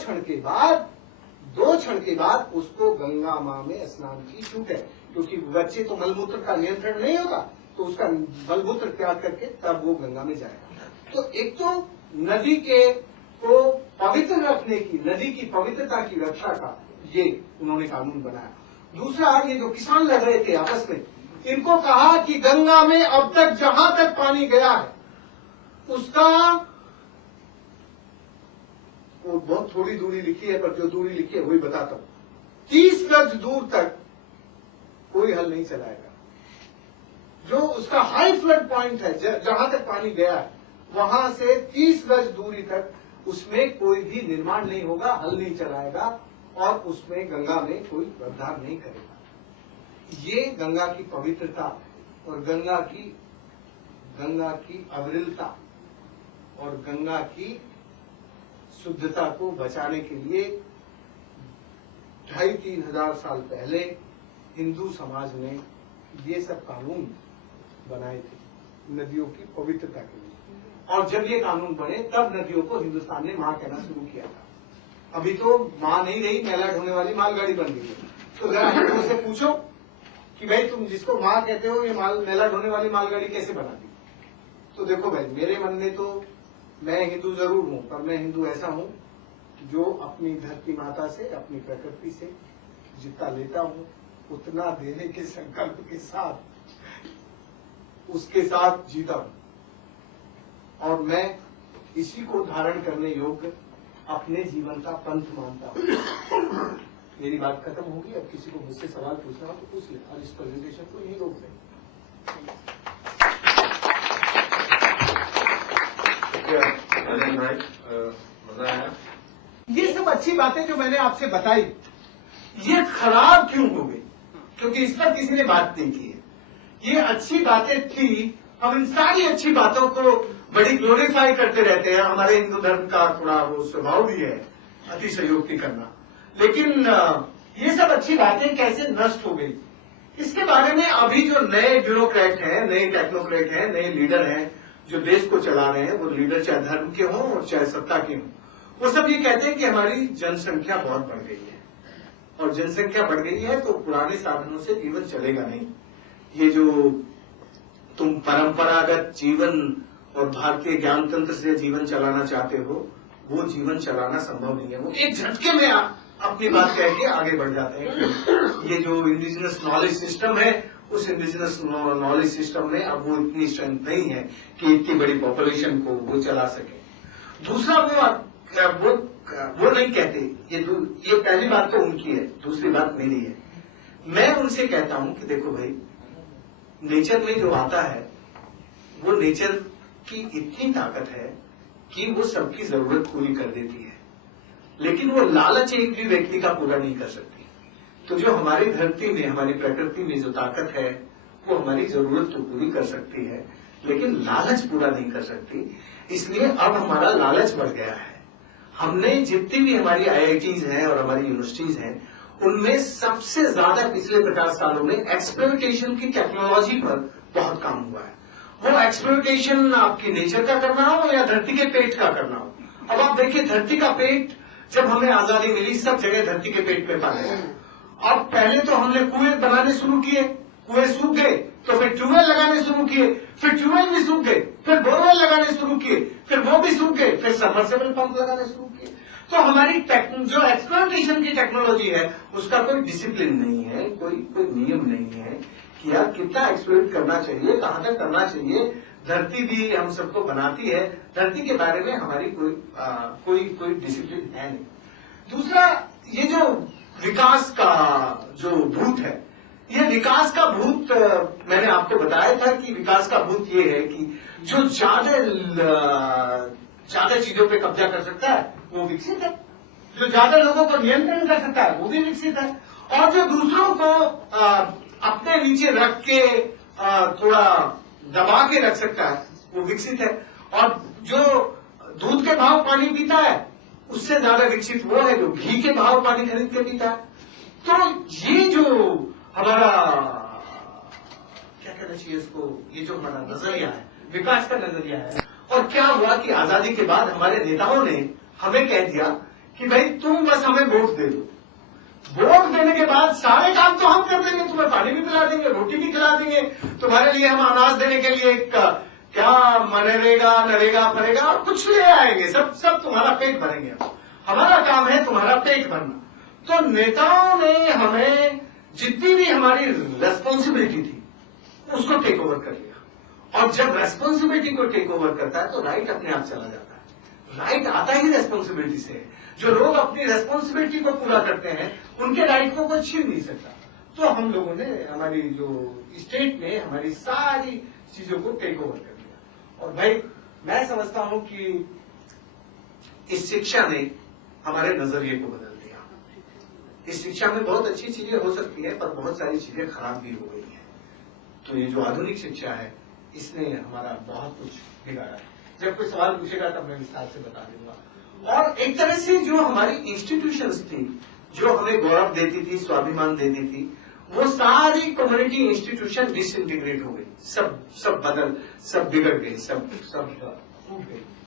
क्षण के बाद उसको गंगा माँ में स्नान की छूट है, क्योंकि बच्चे तो मलमूत्र का नियंत्रण नहीं होगा, तो उसका मलमूत्र त्याग करके तब वो गंगा में जाएगा। तो एक तो नदी को पवित्र रखने की, नदी की पवित्रता की रक्षा का ये उन्होंने कानून बनाया। दूसरा, ये जो किसान लड़ रहे थे आपस में, इनको कहा कि गंगा में अब तक जहां तक पानी गया है उसका, वो बहुत थोड़ी दूरी लिखी है पर जो दूरी लिखी है वही बताता हूं, 30 गज दूर तक कोई हल नहीं चलाएगा। जो उसका हाई फ्लड पॉइंट है, जहां तक पानी गया है वहां से 30 गज दूरी तक उसमें कोई भी निर्माण नहीं होगा, हल नहीं चलाएगा और उसमें गंगा में कोई व्यवधान नहीं करेगा। ये गंगा की पवित्रता और गंगा की अविरलता और गंगा की शुद्धता को बचाने के लिए 2,500-3 हजार साल पहले हिंदू समाज ने ये सब कानून बनाए थे नदियों की पवित्रता के लिए। और जब ये कानून बने तब नदियों को हिंदुस्तान ने मां कहना शुरू किया था। अभी तो मां नहीं रही, मैला ढोने वाली मालगाड़ी बन गई है। तो जरा हिंदुओं से पूछो कि भाई तुम जिसको मां कहते हो ये मैला ढोने वाली मालगाड़ी कैसे बना दी? तो देखो भाई, मेरे मन में तो, मैं हिंदू जरूर हूं पर मैं हिंदू ऐसा हूं जो अपनी धरती माता से, अपनी प्रकृति से जितना लेता हूं उतना देने के संकल्प के साथ उसके साथ जीता हूं। और मैं इसी को धारण करने योग्य अपने जीवन का पंथ मानता हूं। मेरी बात खत्म होगी। अब किसी को मुझसे सवाल पूछना हो तो पूछ ले और इस प्रेजेंटेशन को यही रोक दें। मजा आया। ये सब अच्छी बातें जो मैंने आपसे बताई, ये खराब क्यों हो गई? क्योंकि इस पर किसी ने बात नहीं की है। ये अच्छी बातें थी, हम इन सारी अच्छी बातों को बड़ी ग्लोरीफाई करते रहते हैं। हमारे हिंदू धर्म का थोड़ा वो स्वभाव भी है अतिशयोक्ति करना। लेकिन ये सब अच्छी बातें कैसे नष्ट हो गई, इसके बारे में अभी जो नए ब्यूरोक्रेट हैं, नए टेक्नोक्रेट हैं, नए लीडर हैं जो देश को चला रहे हैं, वो लीडर चाहे धर्म के हों और चाहे सत्ता के हों, वो सब ये कहते हैं कि हमारी जनसंख्या बहुत बढ़ गई है और जनसंख्या बढ़ गई है तो पुराने साधनों से जीवन चलेगा नहीं। ये जो तुम परंपरागत जीवन और भारतीय ज्ञान तंत्र से जीवन चलाना चाहते हो, वो जीवन चलाना संभव नहीं है। वो एक झटके में अपनी बात कह के आगे बढ़ जाते हैं। ये जो इंडिजिनस नॉलेज सिस्टम है, उस इंडिजिनस नॉलेज सिस्टम में अब वो इतनी स्ट्रेंथ नहीं है कि इतनी बड़ी पॉपुलेशन को वो चला सके। दूसरा, वो नहीं कहते। ये पहली बात तो उनकी है, दूसरी बात मेरी है। मैं उनसे कहता हूं कि देखो भाई, नेचर में जो आता है वो नेचर की इतनी ताकत है कि वो सबकी जरूरत पूरी कर देती है, लेकिन वो लालच एक भी व्यक्ति का पूरा नहीं कर सकती। तो जो हमारी धरती में, हमारी प्रकृति में जो ताकत है वो हमारी जरूरत तो पूरी कर सकती है, लेकिन लालच पूरा नहीं कर सकती। इसलिए अब हमारा लालच बढ़ गया है। हमने जितनी भी हमारी IITs हैं और हमारी यूनिवर्सिटीज हैं, उनमें सबसे ज्यादा पिछले 50 सालों में एक्सप्लोइटेशन की टेक्नोलॉजी पर बहुत काम हुआ है। वो एक्सप्लोइटेशन आपकी नेचर का करना हो या धरती के पेट का करना हो। अब आप देखिए, धरती का पेट, जब हमें आजादी मिली सब जगह धरती के पेट में पाया गया। अब पहले तो हमने कुएं बनाने शुरू किए, कुएं सूख गए, तो फिर ट्यूबवेल लगाने शुरू किए, फिर ट्यूबवेल भी सूख गए, फिर बोरवेल लगाने शुरू किए, फिर वो भी सूख गए, फिर सबमर्सिबल पंप लगाने शुरू किए। तो हमारी जो एक्सप्लोइटेशन की टेक्नोलॉजी है उसका कोई डिसिप्लिन नहीं है, कोई नियम नहीं है कि यार कितना एक्सप्लोइट करना चाहिए, कहां तक करना चाहिए। धरती भी हम सबको बनाती है, धरती के बारे में हमारी कोई डिसिप्लिन है नहीं। दूसरा, ये जो विकास का जो भूत है, ये विकास का भूत, मैंने आपको बताया था कि विकास का भूत ये है कि जो ज्यादा चीजों पे कब्जा कर सकता है वो विकसित है, जो ज्यादा लोगों को नियंत्रण कर सकता है वो भी विकसित है, और जो दूसरों को अपने नीचे रख के थोड़ा दबा के रख सकता है वो विकसित है। और जो दूध के भाव पानी पीता है उससे ज्यादा विकसित वो है जो घी के भाव पानी खरीद के पीता है। तो ये जो हमारा, क्या कहना चाहिए इसको, ये जो हमारा नजरिया है, विकास का नजरिया है। और क्या हुआ कि आजादी के बाद हमारे नेताओं ने हमें कह दिया कि भाई तुम बस हमें वोट दे दो। वोट देने के बाद सारे काम तो हम कर देंगे, तुम्हें पानी भी पिला देंगे, रोटी भी खिला देंगे, तुम्हारे लिए हम अनाज देने के लिए क्या मनरेगा नरेगा पड़ेगा और कुछ ले आएंगे, सब तुम्हारा पेट भरेंगे। हमारा काम है तुम्हारा पेट भरना। तो नेताओं ने हमें जितनी भी हमारी रेस्पॉन्सिबिलिटी थी उसको टेक ओवर कर लिया। और जब रेस्पॉन्सिबिलिटी को टेक ओवर करता है तो राइट अपने आप चला जाता है। राइट आता ही रेस्पॉन्सिबिलिटी से है। जो लोग अपनी रेस्पॉन्सिबिलिटी को पूरा करते हैं उनके राइट को कोई छीन नहीं सकता। तो हम लोगों ने हमारी जो स्टेट में हमारी सारी चीजों को टेक ओवर कर लिया। और भाई मैं समझता हूं कि इस शिक्षा ने हमारे नजरिए को बदल दिया। इस शिक्षा में बहुत अच्छी चीजें हो सकती है, पर बहुत सारी चीजें खराब भी हो गई हैं। तो ये जो आधुनिक शिक्षा है इसने हमारा बहुत कुछ बिगाड़ा है। जब कोई सवाल पूछेगा तब मैं विस्तार से बता दूंगा। और एक तरह से जो हमारी इंस्टीट्यूशंस थी, जो हमें गौरव देती थी, स्वाभिमान देती थी, वो सारी कम्युनिटी इंस्टीट्यूशन डिसइंटीग्रेट हो गई, सब बिगड़ गई, सब टूट गई।